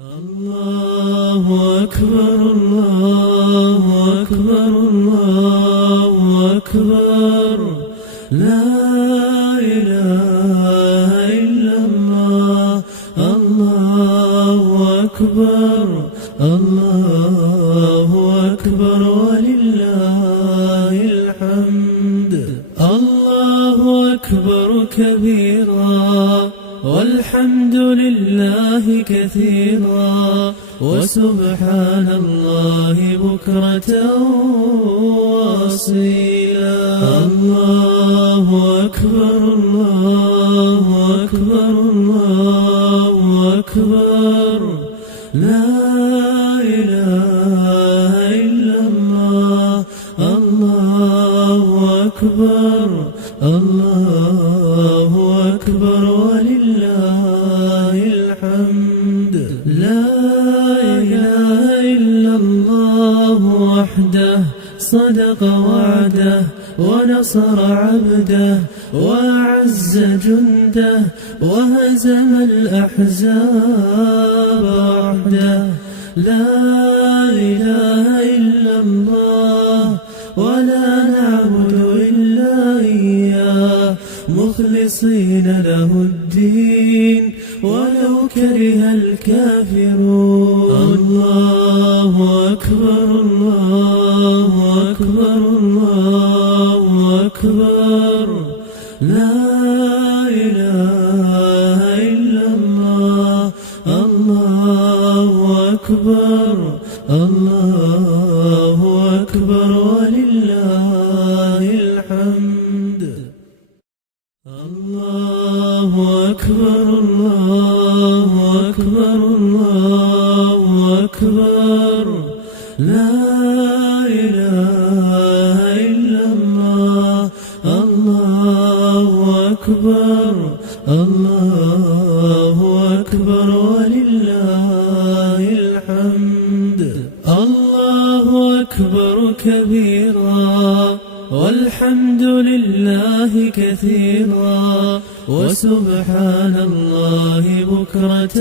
الله أكبر الله أكبر الله أكبر لا إله إلا الله. الله أكبر الله أكبر ولله الحمد. الله أكبر كبيرا والحمد لله كثيرا وسبحان الله بكرة وأصيلا. الله أكبر الله أكبر الله أكبر لا إله إلا الله. الله أكبر الله أكبر ولله الحمد. لا إله إلا الله وحده صدق وعده ونصر عبده وأعز جنده وهزم الأحزاب وحده. لا إله إلا الله ولا نعبد إلا إياه مخلصين له الدين ولو كره الكافرون. الله أكبر الله أكبر الله أكبر لا إله إلا الله. الله أكبر الله أكبر ولله الحمد. الله أكبر الله أكبر الله أكبر لا إله إلا الله. الله أكبر الله أكبر ولله الحمد. الله أكبر كبيرا والحمد لله كثيرا وسبحان الله بكرة